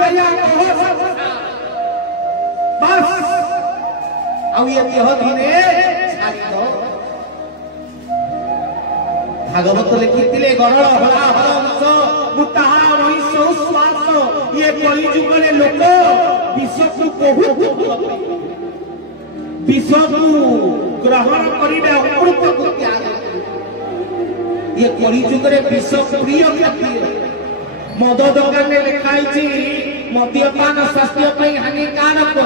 भैया बस आउ ये देह धीरे छाड़ी दो भागवत लिखिथिले गरल हला हंस मुताहा महिष श्वास ये कलि जुगरे लोक विश्व को बहुत विश्व को ग्रहण करिबे अमृत को त्याग ये कलि जुगरे विश्व प्रिय व्यक्ति मद दোकान में लिखाई छी मद्यपान स्वास्थ्य पई हानिकारक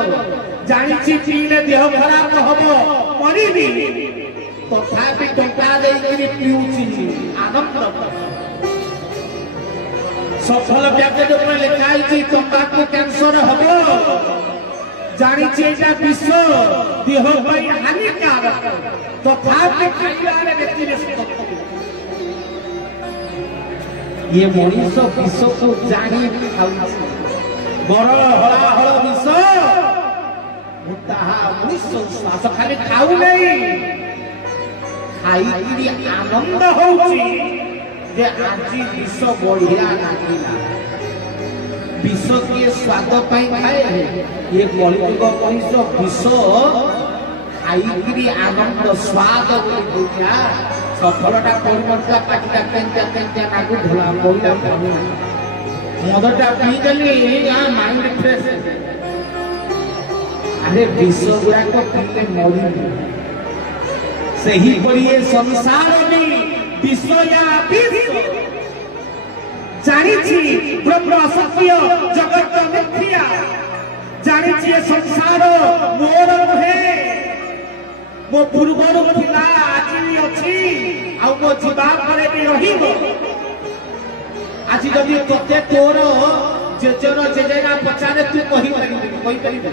जानि छी पीले देह खराब हबो मरिबी तथापि टंका देई पिउची आनंद सफल पैकेज में लिखाई छी तंबाकू कैंसर हबो जानि छी एटा विश्व देह पई हानिकारक तथापि खाइबारे व्यक्ति ने ये मनीष विश्व को जानी खाउछि बड़ हलाहल विष मुताहा मनीष श्वास खाली खाऊ नहीं खाई आनंद होउछि जे आज विश्व बढ़िया लागिला विश्व के स्वाद पाई खाए ये कलियुग मनीष विश्व खाई आनंद स्वाद दुनिया सफलता परिमर्ता पाटिका केंचा नागु ढला बोला मदटा पी देली आ माइंड फ्रेश अरे विश्व गुरा को पीले मरी सही करिए संसार में विश्व या विश्व जानी छी ब्रह्म सत्य जगत मिथ्या जानी छी संसार मोर है मो पूर्वर थिला आज भी अछि आ मो जीवा परे भी रहिबो आज जदि तोते तोर जेजर जेजेना पचारे तू कहि परिबे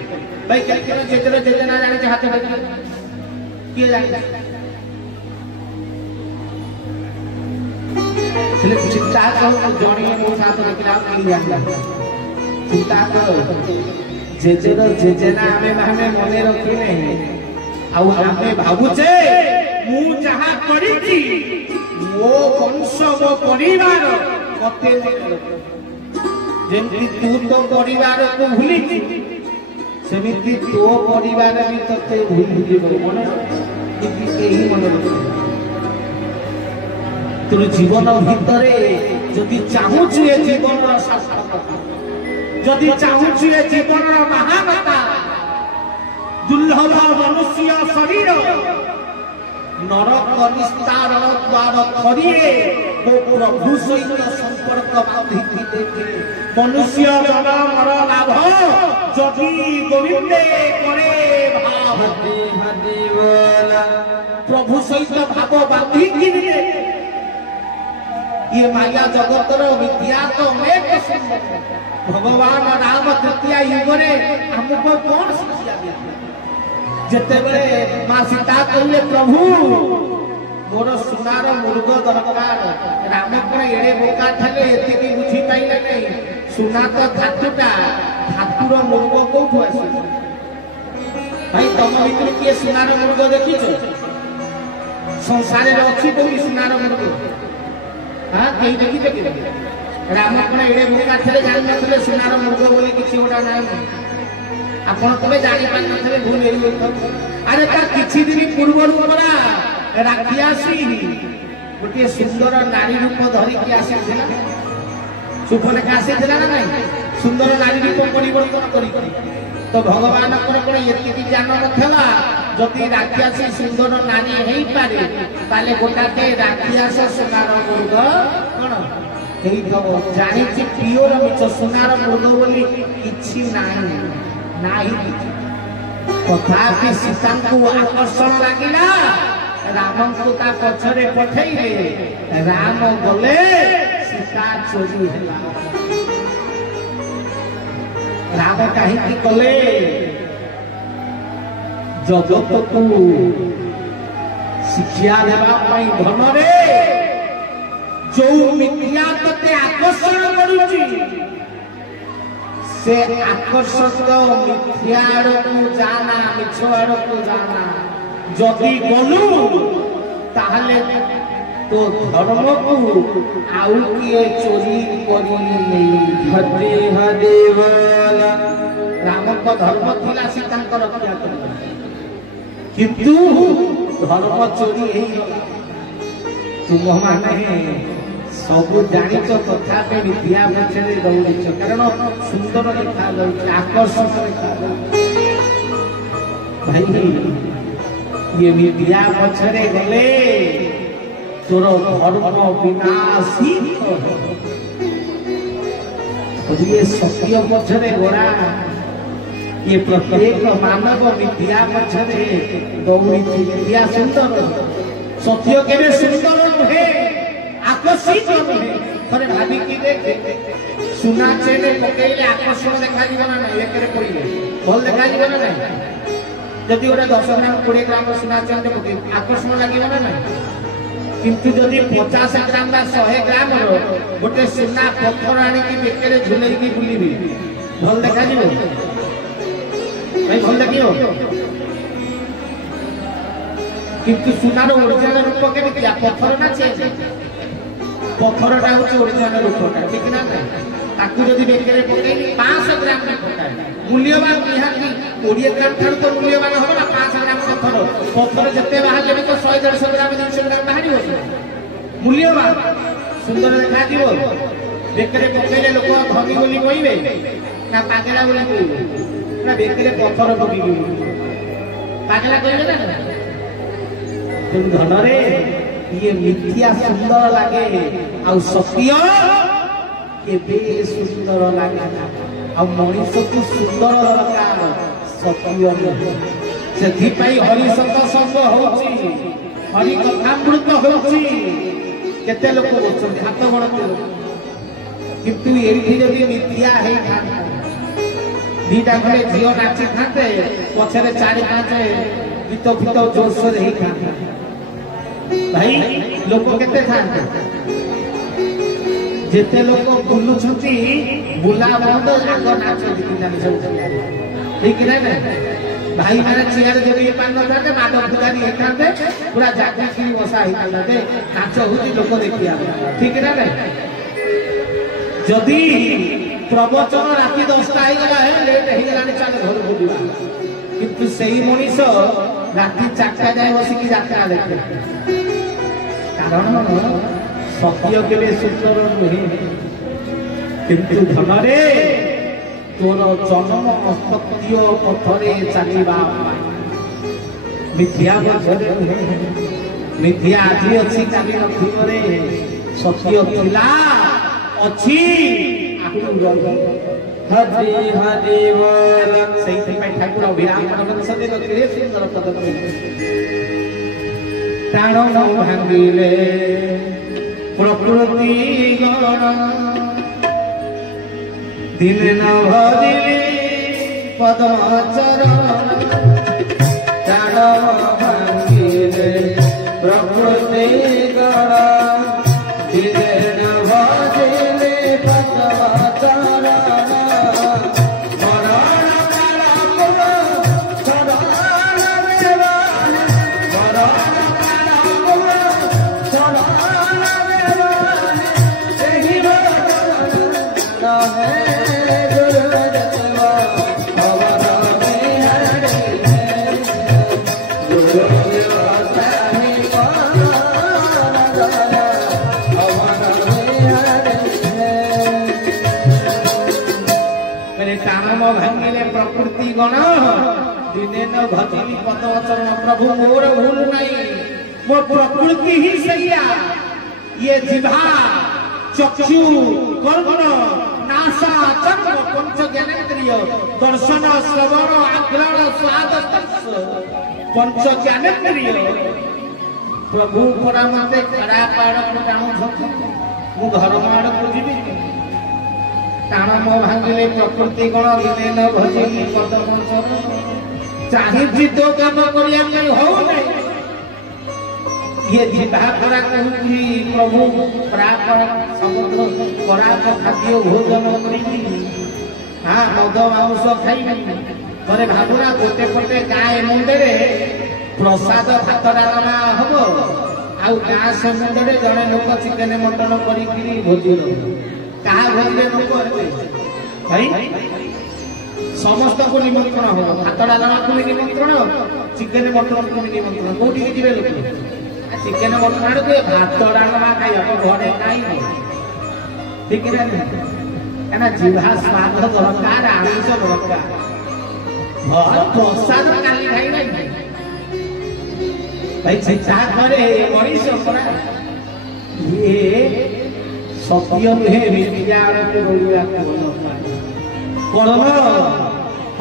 भाई केकर जेजर जेजेना जाने हाथ में के जाने चले चिंता करो जोड़ी मो साथ निकला नहीं जानला चिंता करो जेजर जेजेना हमें मने रखी नहीं आउ हमें भाबुचे मु जहा करिछि मो वंश मो परिवार मते जेंति तू तो परिवार को भूलिछि सेमिति तो परिवार भी तते भूल जीव मन एही मन तोर जीवन भितरे जदि चाहूछि ए जीवन सार्थकता जदि चाहूछि ए जीवन महानता दुर्लभ मनुष्य शरीर नरक निस्तार द्वार थरिए वो प्रभु सहित संपर्क बांधी देखे मनुष्य जन्मर लाभ जदि गोविंदे करे भाव प्रभु सहित भाव बांधी ये माया जगतर विद्या तो अनेक सुंदर भगवान राम तृतीया युगरे हमको कौन शिक्षा दिया जेते बेले मां सीता कहले प्रभु मोर सुनार मुर्ग दरकार राम को एड़े बोका थले एते की बुझी पाइले नहीं सुना तो धातुटा धातुर मुर्ग कोठु आसी भाई तुम भीतर किए सुनार मुर्ग देखिछो संसार रे अछि कोई सुनार मुर्ग हां कहीं देखि राम को एड़े बोका थले जानि नथले सुनार मुर्ग बोली किछि ओटा नाही आपण तबे जानि पान नथले भूल हेरि अरे तार किछि दिन पूर्व परा राखियासी गोटे सुंदर नारी रूप धरि के आसीथिला सुफले का आसीथिला ना नहीं सुंदर नारी रूप परिवर्तन करी तो भगवान कोन एति ज्ञान नथला जति राखियासी सुंदर नारी हेई पारे ताले गोटाते राखियास सुनार मुर्ग कोन हेई तो जानि छि पियोर मिछ सुनार मुर्ग बोली किछि नाही तथापि सीता को आकर्षण लगिला राम को ता पछरे पठैले राम गले सीता चोरी हला राम कहीं की कले जगत को शिक्षा देवा पई धन रे जो मिथ्या तते आकर्षण करूची से आकर्षक मिथ्यार को जाना मिछार को जाना जदि गलु ताहले तो धर्म को आउ किए चोरी करी नहीं हरे हदेव धर्म थिला सीतांक रक्षा कर किंतु धर्म चोरी तुम माने सब जानिच तथापि विद्या पछरे दौड़िच कारण सुंदर देखा आकर्षक देखा भाई ये विद्या पछरे गले तोर धर्म विनाशी ये सत्य पछरे गोरा ये प्रत्येक मानव विद्या पछरे दौड़ी विद्या सुंदर सत्य के सुंदर नुहे आकर्षित नुहे थरे भाभी की देखे सुना चेने पकेले आकर्षण देखा जीव ना नहीं एकरे पड़िले भल देखा जीव ना नहीं जदि गोटे 10 ग्राम 20 ग्राम सुना चेने पके आकर्षण लागिव ना नहीं किंतु जदि 50 ग्राम बा 100 ग्राम रो गोटे सुना पत्थर आनी की बेकेरे झुलेई की बुलीबी भल देखा जीव भाई भल देखियो किंतु सुनार ओरिजिनल रूप के क्या पत्थर ना चेंज पत्थरटा होची ओरिजिनल रूपटा ठीक ना ताकू जदि बेकेरे पकेई 500 ग्राम में पकाए मूल्यवान निहाती 20 ग्राम ठार तो मूल्यवान हो ना 5 ग्राम पत्थर पत्थर जते बाहर ले तो 100 150 ग्राम 200 ग्राम बाहरी हो मूल्यवान सुंदर देखा जीव बेकेरे पकेले लोक धनी बोली कहबे ना पागला बोली कहबे ना बेकेरे पत्थर पकेई पागला कहबे ना तुम धन रे ये मिथ्या सुंदर लगे आ सत्य केबे सुंदर लगे आ मनीष को सुंदर दरकार सत्य से हरिशत संग होची हरि कथामृत होची केते लोक बोलछन हाथ गणते किंतु एठी जदी मिथ्या हे था दीटा खले जियो नाची थाते पछरे 4-5 गीत फित जोरसोर हे था भाई लोक केते थाते जेते लोक बुलु छथि बुला बंद आग नाच दिखिनानि सब ठीक ना भाई माने चेयर जदी पान थाते माड फुदानी हेताते पूरा जागी की बसा हेताते नाच होती लोक देखिया ठीक ना जदी प्रवचन राति 10टा आई गला है लेट हे गलानी चल घर बुलवा किंतु सेही मनीष राति 4टा जाय बसी की यात्रा देखे कारण सत्य के सुंदर नुहे किंतु धन रे तोर जन्म अस्पत्य पथरे चलवा मिथ्या पछरे मिथ्या आज अच्छी चली नथिबरे सत्य थिला अच्छी हरि हरि बोल सही पे ठाकुर अभिराम मन सदे के सुंदर पद प्राण भांगिले प्रकृति गण दिन न भरिले पदचरण प्राण भांगिले प्रकृति गण दिन न भरिले पदचरण भांगिले प्रकृति गण दिने न भजनी पदवचन प्रभु मोर भूल नहीं मो प्रकृति ही सैया ये जिह्वा चक्षु कर्ण नासा चक्र पंच ज्ञानेन्द्रिय दर्शन श्रवण आग्रहण स्वाद स्पर्श पंच ज्ञानेन्द्रिय प्रभु परा मते खड़ा पाड़ को टाणु मु घर माड़ को जीवी टाण मो भांगिले प्रकृति गण दिने न भजनी पदवचन चाहिए तो काम करिया नहीं हो नहीं ये जिह्वा परा कहूची प्रभु प्राक समुद्र पराक खाद्य भोजन करी हाँ मद मांस खाइबी थोड़े भावना गोटे पटे गाय मुंडे प्रसाद भात डालमा हम आउ गाँ से मुंडे जड़े लोक चिकेन मटन करी भोजी क्या भोजन लोक भाई समस्त को निमंत्रण हो भात डालमा को भी निमंत्रण चिकेन मटन को भी निमंत्रण कोठी की जीवे लोक चिकेन मटन को भात डालमा खाइबा घरे खाई ठीक है ना जीवा स्वाद दरकार आमिष दरकार प्रसाद काली खाई नहीं भाई चिंता करे मनीष परा ये सत्य नुहे विज्ञान बोलिया कर्ण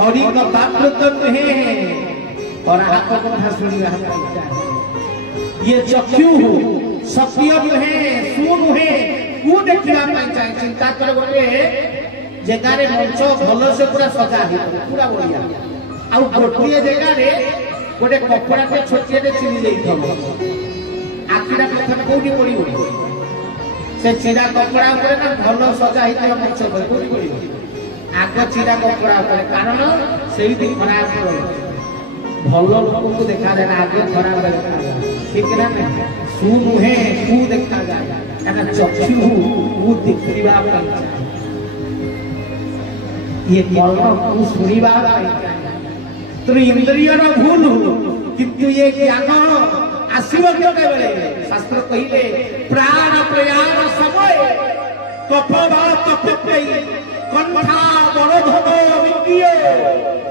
हरि कथा कृत नुहे और हाथ कथा सुनिया ये चक्षु सत्य नुहे सुन नुहे को देखिया चाहे चिंता कर गोटे जगारे मंच भल से पूरा सजा है पूरा बढ़िया आ गोटे जगारे गोटे कपड़ा छोटे चिरी जाइथबो आखिरा कथा कोठी पड़िबो से चिरा कपड़ा ऊपर ना भल सजा हित मंच पर कोठी पड़िबो आग चिरा कपड़ा ऊपर कारण सेही दिन खराब भल लोक को देखा जाए आगे खराब देखा जाए ठीक ना सुन है कु देखा जाए एना चक्षु कु देखिबा पाई ये कर्ण को सुनिबा पाई तो इंद्रिय न भूल किंतु ये ज्ञान आसीबो केते बेले शास्त्र कहिले प्राण प्रयाण समय तपवा तपपई कंठा बरधो विज्ञ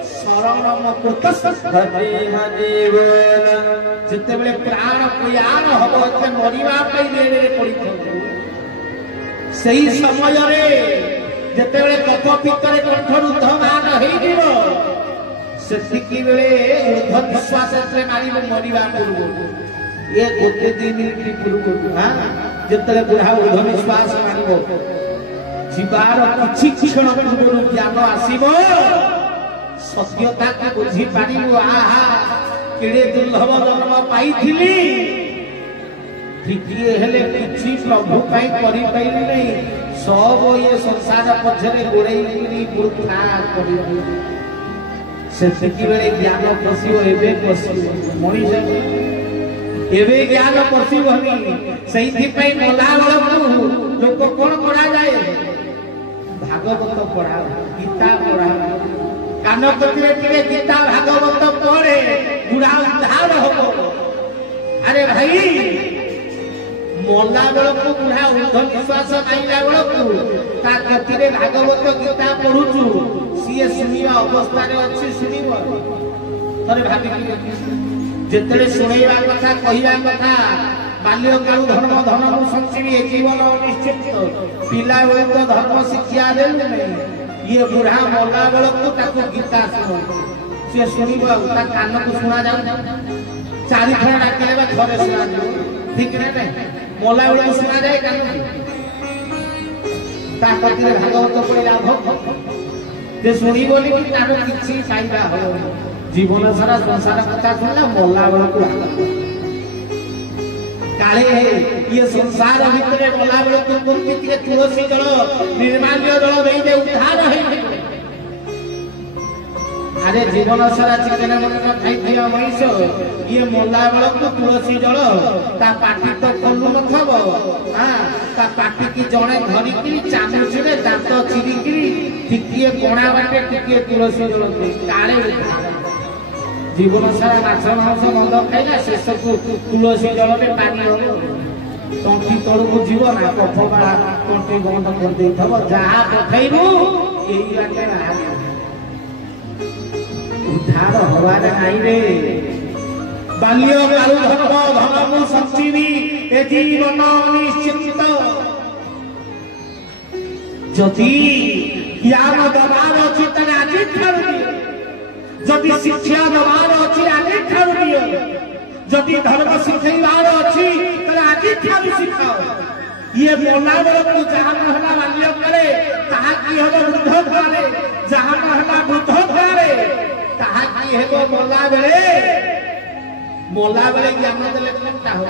शरणम कृतस भजे हदेवन जते बेले प्राण प्रयाण हबो ते मरिबा पई नेरे पड़ी सही समय रे जते बेले कफ पितरे कंठ रुद्ध मान हेई दिबो सेतिकी बेले ऊर्ध्व निश्वास से मारी मरिबा पूर्व ये गोटे दिन मिनिट पूर्व हां जते बुढ़ा ऊर्ध्व निश्वास मारिबो जीवार किछि क्षण पूर्व ज्ञान आसीबो सत्यता को बुझी पारिबो आहा केडे दुर्लभ जन्म पाइथिली ठीक हेले किछि प्रभु पाई करि पाइली नै सब ये संसार पछरे गोड़ेई गुरुखा करि से ज्ञान पशिव एवं पशिव मनीष एवं ज्ञान पशिव से मला लोक कौन पढ़ा जाए भागवत पढ़ा गीता पढ़ा कान पत्रे गीता भागवत पढ़े बुढ़ा उद्धार हम अरे भाई मला बेल को बुढ़ा ऊर्ध्व निश्वास माइला बेल को भागवत गीता पढ़ुचु सीए सुनिया अवस्था रे अछि सुनिबो तरे भाबी जेतले सुनेबा कथा कहिबा कथा बाल्य काल धर्म धर्म संचरी जीवन निश्चित पिला होय तो धर्म शिक्षा देलु नै ये बुढ़ा मोला बेल को ताको गीता सुनो से सुनिबो ता कान को सुना जाउ चारि थरा डाकले बा थरे सुना जाउ ठीक नै मोला बेल को सुना जाए कान ता कथि भागवत पढ़े लाभ जे सुनी बोली कि तारो किछि फायदा हो जीवन सारा संसार कथा सुनला मोला बेल को काले ये संसार भितरे मोला बेल को कुर्ती के तुलसी जल निर्माल्य जल देई दे उद्धार है अरे जीवन सारा चिकन मटन खाई दिया मनीष ये मोला बेल को तुलसी जल ता पाटी तो कलु नथबो हां ता पाटी की जणे धरि की चामच रे दांत चिरी की टिकिए कोणा बाटे टिकिए तुलसी जल दे काले जीवन सारा माछ मांस मंद खाइला शेष को तुलसी जल में पानी हो तंटी तल को जीवन कफ बाला तंटी बंद कर दे थब जहा पठैबू एई बाटे बाहर उद्धार हवार नहीं रे बाल्य काल धर्म धर्म संजीवी ए जीवन निश्चित जति ज्ञान दबार अछि तने आजि ठारू जति शिक्षा दबार अछि आजि ठारू दियो जति धर्म शिखैबार अछि तने आजि ठारू शिखाओ ये मोला बेल को जहां हला बाल्य करे ताहा की हबो वृद्ध काले जहां हला वृद्ध काले ताहा की हेबो मोला बेले ज्ञान देले कोनटा हो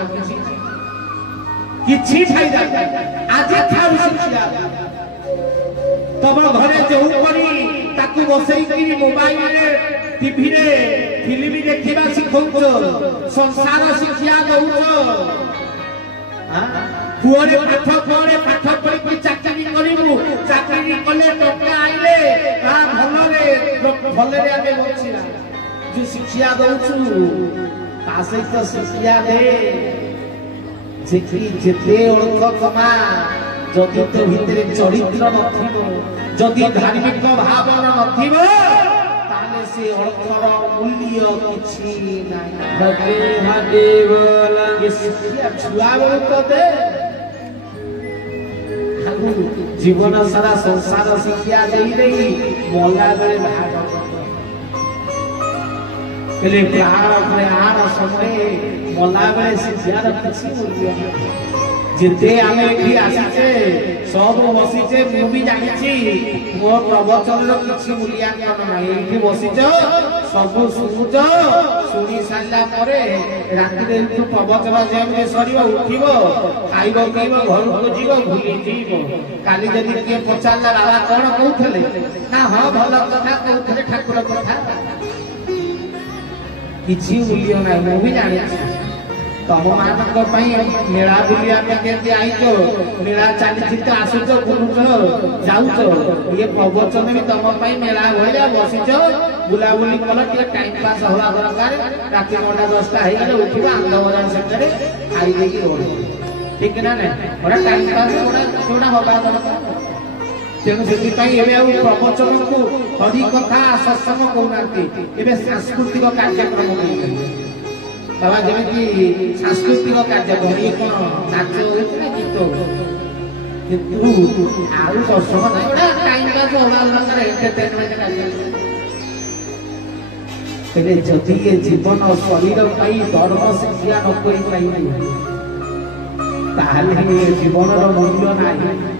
किछि फायदा आजि ठारू शिक्षा तब घरे जो करी ताकू बसई की मोबाइल रे टीवी रे फिल्म देखिबा सिखौछो संसार शिक्षा दउछो हां पुअरे पाठ पढ़ी चाकरी करिबू चाकरी कले टका आइले ता भलो रे भले आगे बचिला जो शिक्षा दउछु ता सहित शिक्षा दे जेते अर्थ कमा जदि तो भितरे चरित्र नथिबो जदि धार्मिक भावना नथिबो ताले से अर्थर मूल्य किछि नाही हटे हटे बोला ये शिक्षा छुआ तो दे जीवन सारा संसार शिक्षा दे मला बेले भाग पहले प्रहार समय मला बेले शिक्षार किसी मूल्य जिते आमे एठी आसीचे सब बसीचे मु भी जानिछि मो प्रवचन किछि मूल्यांकन नाही एठी बसीच सब सुनुच सुनी सारला परे राति रे तू प्रवचन जेमे सरियो उठिबो खाइबो पीबो घर को जीवो भूली जीवो काली जदी के पचारला बाबा कोन कहउथले ना हां भलो कथा कहउथले ठाकुर कथा किछि मूल्य नाही मु भी जानिछि तम मानक मेला बुलिया के आईचो मेला चली तो आसुच बुलुच जाऊच ये प्रवचन भी तुम मेला भैया बसीच बुलाबुली कल टाइम पास हवा दरकार रात 9-10टा हो उठा आंध बजार सेठे खाई देकी रोड ठीक ना ना गोटा टाइम पास गोटा हवा दरकार तेणु से प्रवचन को हरि कथा सत्संग कहना सांस्कृतिक कार्यक्रम बाबा जमी सांस्कृतिक कार्यक्रम ये कौन नाच गीत किंतु आउ दर्शक टाइम पास होगा जदि ये जीवन शरीर धर्म शिक्षा न कर जीवन मूल्य नहीं।